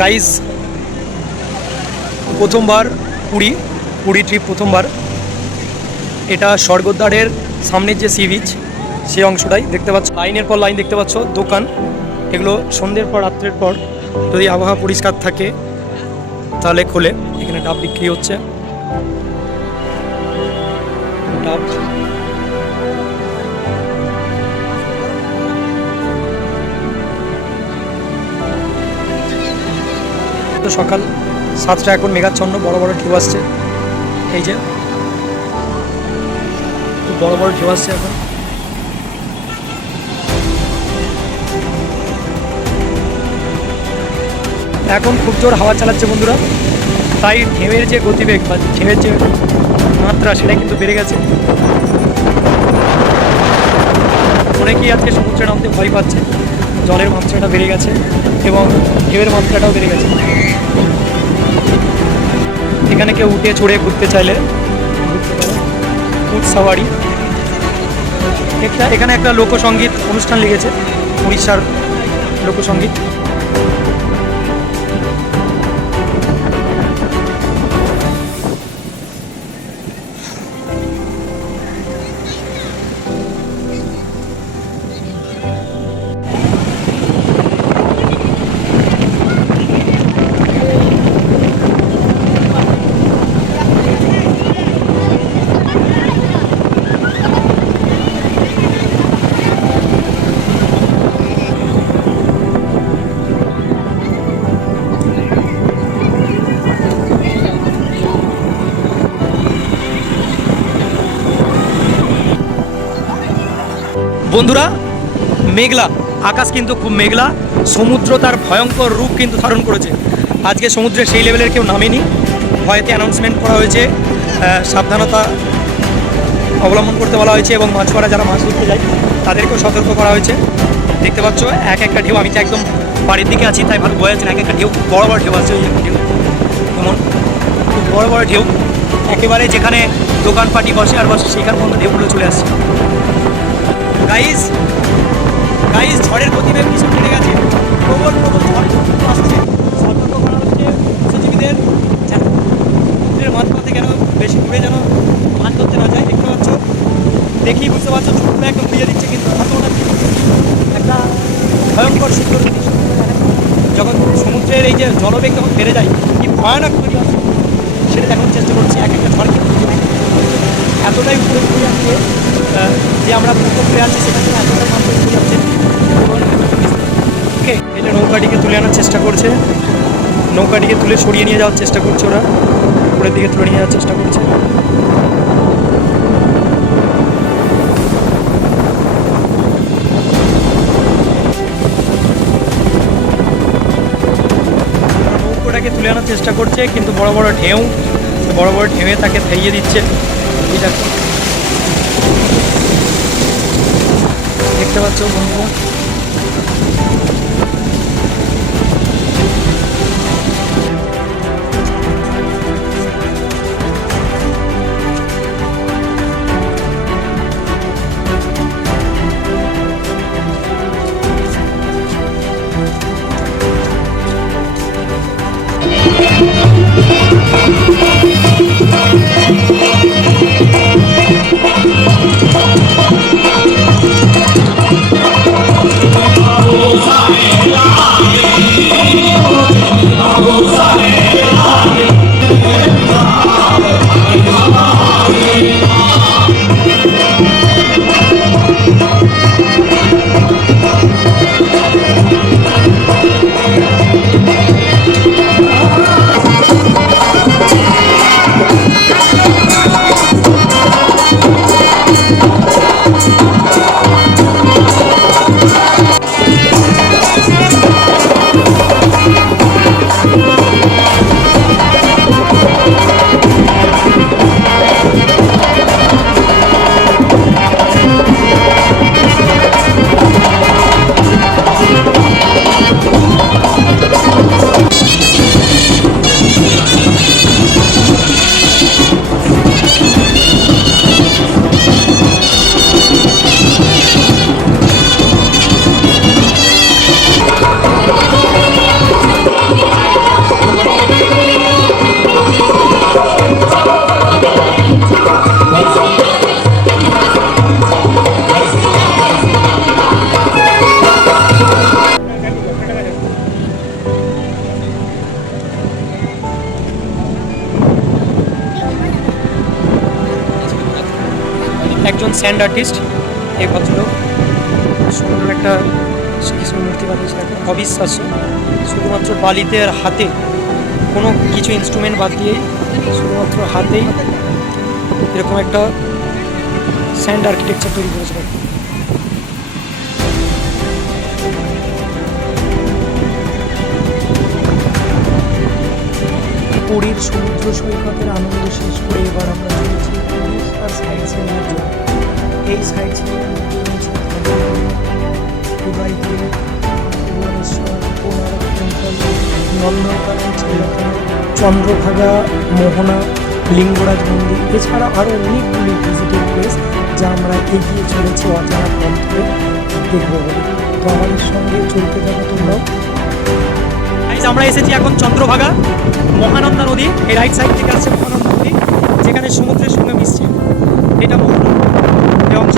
Guys প্রথমবার Puri trip প্রথমবার। এটা স্বর্গদ্বারের সামনের যে সি বিচ সেই অংশটাই দেখতে পাচ্ছ, লাইনের পর লাইন দেখতে পাচ্ছ দোকান। এগুলো সন্ধ্যের পর রাত্রের পর যদি আবহাওয়া পরিষ্কার থাকে তাহলে খোলে। এখানে ডাব বিক্রি হচ্ছে, ডাব। তো সকাল 7টা, এখন মেঘাচ্ছন্ন, বড় বড় ঢেউ আসছে। এই যে বড় বড় ঢেউ আসছে এখন খুব জোর হাওয়া চালাচ্ছে বন্ধুরা, তাই ঢেউয়ের যে গতিবেগ বা ঢেউয়ের যে মাত্রা সেটা কিন্তু বেড়ে গেছে। অনেকেই আজকে সমুদ্রে নামতে ভয় পাচ্ছে, জলের মাত্রাটা বেড়ে গেছে এবং ঢেউয়ের মাত্রাটাও বেড়ে গেছে। এখানে কেউ উঠে চড়ে ঘুরতে চাইলে ঘুরতে পারে, উট সাওয়ারি। এখানে একটা লোকসঙ্গীত অনুষ্ঠান লেগেছে, উড়িষ্যার লোকসঙ্গীত। বন্ধুরা, মেঘলা আকাশ কিন্তু খুব মেঘলা, সমুদ্র তার ভয়ঙ্কর রূপ কিন্তু ধারণ করেছে। আজকে সমুদ্রে সেই লেভেলের কেউ নামেনি, ভয়েতে অ্যানাউন্সমেন্ট করা হয়েছে, সাবধানতা অবলম্বন করতে বলা হয়েছে এবং মাছওয়ারা যারা মাছ ধরতে যায় তাদেরকেও সতর্ক করা হয়েছে। দেখতে পাচ্ছ এক একটা ঢেউ, আমি তো একদম বাড়ির দিকে আছি তাই ভালো বোঝা যাচ্ছে না। এক একটা ঢেউ বড় বড় ঢেউ আছে, ওই একটা ঢেউ এমন খুব বড় বড় ঢেউ, একেবারে যেখানে দোকানপাটি বসে আর বসে সেখান পর্যন্ত ঢেউগুলো চলে আসছে। গাইজ ঝড়ের গতিবেগ ভীষণ বেড়ে গেছে, প্রবল ঝড় আসছে। সতর্ক করা হচ্ছে মৎস্যজীবীদের সমুদ্রের মাঝপথে যেন বেশি দূরে যেন মাছ ধরতে না যায়। দেখতে পাচ্ছ, দেখি বুঝতে পারছো চুপটা একদম উড়িয়ে দিচ্ছে, কিন্তু একটা ভয়ঙ্কর সুন্দর জিনিস। যখন সমুদ্রের এই যে জলবেগ যখন বেড়ে যায় কি ভয়ানক তৈরি আসে সেটা দেখানোর চেষ্টা করছি। এক একটা ঝড় কিন্তু এতটাই উপরে উঠে যাচ্ছে যে আমরা পুকুর ফিরে আছি সেখান থেকে এতটাই মাত্রা উঠে যাচ্ছে। ওকে, এই যে নৌকাটিকে তুলে আনার চেষ্টা করছে, নৌকাটিকে তুলে সরিয়ে নিয়ে যাওয়ার চেষ্টা করছে ওরা, উপরের দিকে তুলে নিয়ে যাওয়ার চেষ্টা করছে। নৌকোটাকে তুলে আনার চেষ্টা করছে কিন্তু বড় বড় ঢেউয়ে তাকে ফেরিয়ে দিচ্ছে। দেখতে পাচ্ছ বন্ধুরা, একজন স্যান্ড আর্টিস্ট এই ভদ্রলোক সুন্দর একটা শ্রীকৃষ্ণ মূর্তি বানিয়েছে দেখো, অবিশ্বাস্য। শুধুমাত্র বালিতে আর হাতে, কোনো কিছু ইনস্ট্রুমেন্ট বাদ দিয়েই শুধুমাত্র হাতেই এরকম একটা স্যান্ড আর্কিটেকচার তৈরি করেছে দেখো। পুরীর সমুদ্র সৈকতের আনন্দ শেষ করে এবার আমরা চলেছি উড়িষ্যার সাইড সিনের জন্য। এই সাইড সিনের মধ্যে রয়েছে উদয়গিরি, ভুবনেশ্বর, কোণার্ক টেম্পল, নন্দনকানন, চিড়িয়াখানা, চন্দ্রভাগা, মোহনা, লিঙ্গরাজ মন্দির, এছাড়া আরও অনেকগুলি ভিজিটেড প্লেস যা আমরা এগিয়ে চলেছি অজানা পথ ধরে দেখবো বলে। তো আমাদের সঙ্গে চলতে থাকো তোমরাও। আমরা এসেছি এখন চন্দ্রভাগা, মহানন্দা নদী, এই রাইট সাইড থেকে আসছে মহানন্দা নদী, যেখানে সমুদ্রের সঙ্গে মিশছে। এটা মোহনা এই অংশ।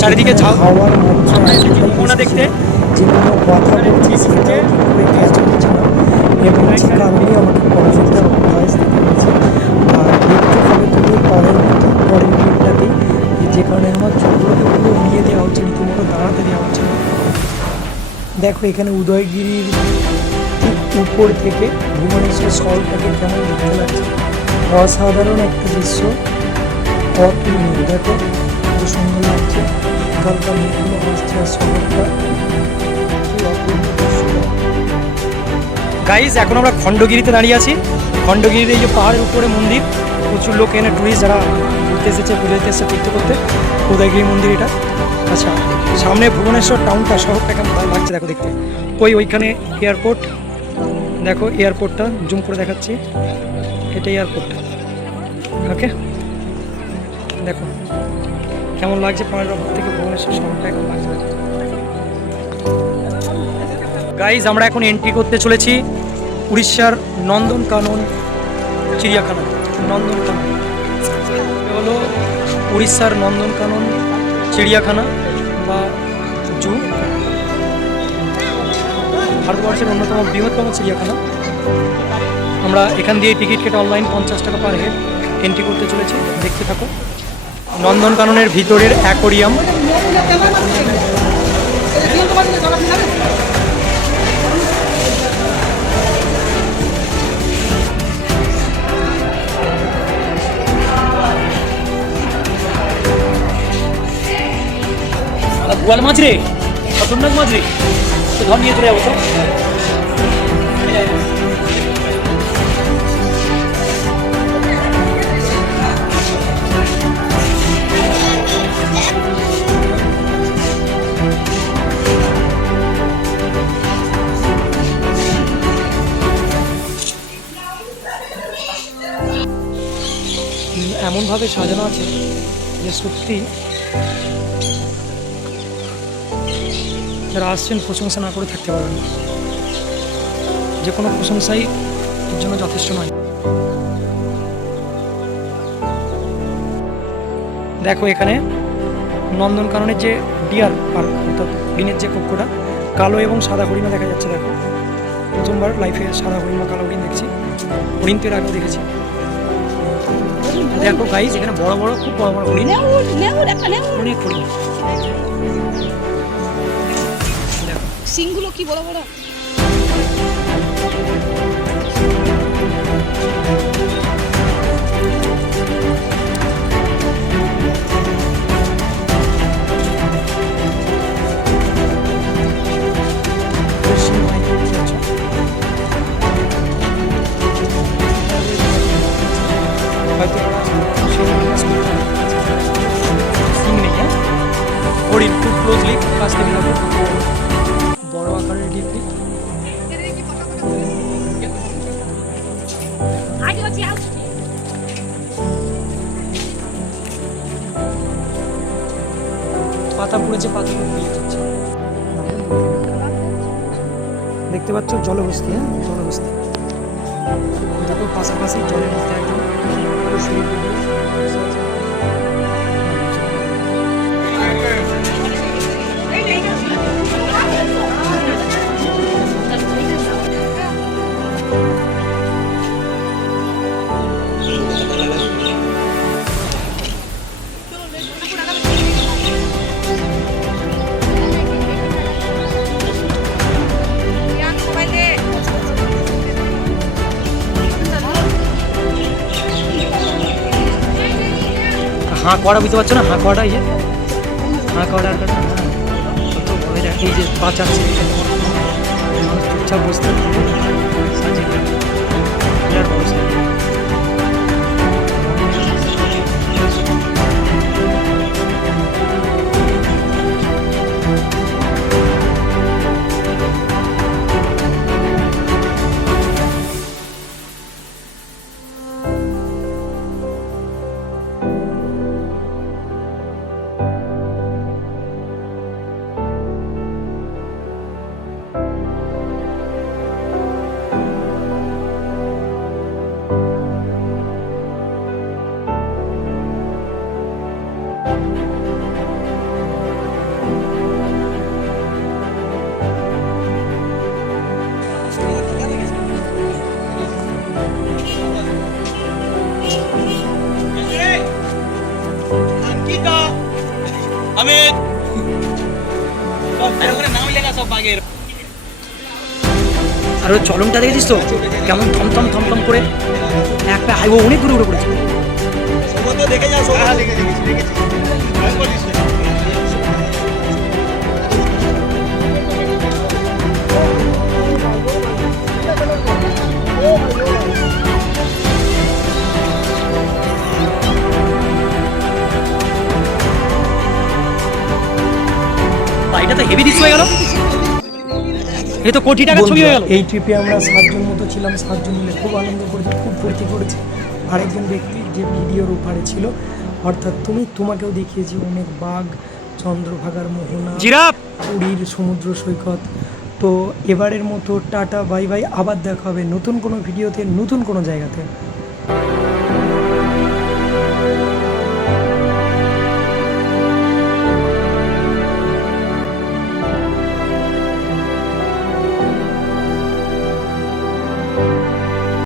চারিদিকে হাওয়ার মোহনা দেখতে, যেগুলো কথা বলছি সেটা করে ক্যাচ হচ্ছিলাম, এবং যে কারণে আমাকে পড়াশোনাটা ভয়েস দিতে হয়েছে। আর দেখতে হবে তুমি পরের ক্লিপটাতেই, যে কারণে আমার চোখগুলোকে পুরো উড়িয়ে দেওয়া হচ্ছে, রীতিমতো দাঁড়াতে দেওয়া হচ্ছে। দেখো এখানে উদয়গিরির ঠিক উপর থেকে ভুবনেশ্বর শহরটাকে কেমন দেখতে লাগছে, অসাধারণ একটা দৃশ্য, অতুলনীয়। দেখো কত সুন্দর লাগছে, হালকা মেঘগুলো আসছে আর শহরটা। গাইজ এখন আমরা খণ্ডগিরিতে দাঁড়িয়ে আছি। খণ্ডগিরির এই যে পাহাড়ের উপরে মন্দির, প্রচুর লোক এখানে টুরিস্ট যারা ঘুরতে এসেছে, পুজো দিতে এসেছে, তীর্থ করতে। উদয়গিরি মন্দির এটা। আচ্ছা, সামনে ভুবনেশ্বর টাউনটা, শহরটা কেমন লাগছে দেখো দেখতে। ওইখানে এয়ারপোর্ট, দেখো এয়ারপোর্টটা জুম করে দেখাচ্ছি, এটা এয়ারপোর্টটা। ওকে, দেখো কেমন লাগছে পাহাড়ের ওপর থেকে ভুবনেশ্বর শহরটা কেমন লাগছে। গাইজ আমরা এখন এন্ট্রি করতে চলেছি উড়িষ্যার নন্দনকানন চিড়িয়াখানা। নন্দনকানন হলো উড়িষ্যার নন্দনকানন চিড়িয়াখানা বা জু, ভারতবর্ষের অন্যতম বৃহত্তম চিড়িয়াখানা। আমরা এখান দিয়ে টিকিট কেটে অনলাইন 50 টাকা পার হেড এন্ট্রি করতে চলেছি, দেখতে থাকো। নন্দনকাননের ভিতরের অ্যাকোরিয়াম, গোয়াল মাছ রে, খতরনাক মাছ রে, তো ধর নিয়ে চলে যাবো তো। এমনভাবে সাজানো আছে যে সত্যি যারা আসছেন প্রশংসা না করে থাকতে পারবেন। যে কোনো প্রশংসাই এর জন্য যথেষ্ট নয়। দেখো এখানে নন্দনকাননের যে ডিয়ার পার্ক, অর্থাৎ হরিণের যে কক্ষটা, কালো এবং সাদা হরিণা দেখা যাচ্ছে। দেখো প্রথমবার লাইফে সাদা হরিণ বা কালো হরিণ দেখছি, হরিণ তো এর আগেও দেখেছি। দেখো গাইজ এখানে বড় বড়, খুব বড় বড় হরিণ, অনেক হরিণ। সিংগুলো কি বড় বড়। হরিণ খুব ক্লোজলি কাছ থেকে বড় আকারের ডিপটি। পাতা পড়েছে, পাতাগুলো নিয়ে যাচ্ছে। দেখতে পাচ্ছ জলবস্তি, হ্যাঁ জলবস্তি। দেখো পাশাপাশি জলের মধ্যে একদম অবশ্যই ভিডিও হাঁ করা বুঝতে পারছো না, হাঁ করাটা এই যে হাঁ করা এই যে বাঁচাচ্ছে চুপচাপ বসতে বিরাট অবস্থা। আর ওই চলনটা দেখেছিস তো কেমন থমথম থমথম করে একটা হাইওয়ে অনেক দূরে উঠে পড়েছে। দেখে যাও এটা তো হেভি দৃশ্য হয়ে গেল, এ তো কোটি টাকা ছবি হয়ে গেল। এই ট্রিপে আমরা 7 জন মতো ছিলাম, 7 জন মিলে খুব আনন্দ করেছি, খুব ফুর্তি করেছি। আরেকজন ব্যক্তি যে ভিডিওর ওপারে ছিল, অর্থাৎ তোমাকেও দেখিয়েছি অনেক বাঘ, চন্দ্রভাগার মোহনা, জিরাফ, পুরীর সমুদ্র সৈকত। তো এবারের মতো টাটা বাই বাই, আবার দেখা হবে নতুন কোনো ভিডিওতে, নতুন কোনো জায়গাতে।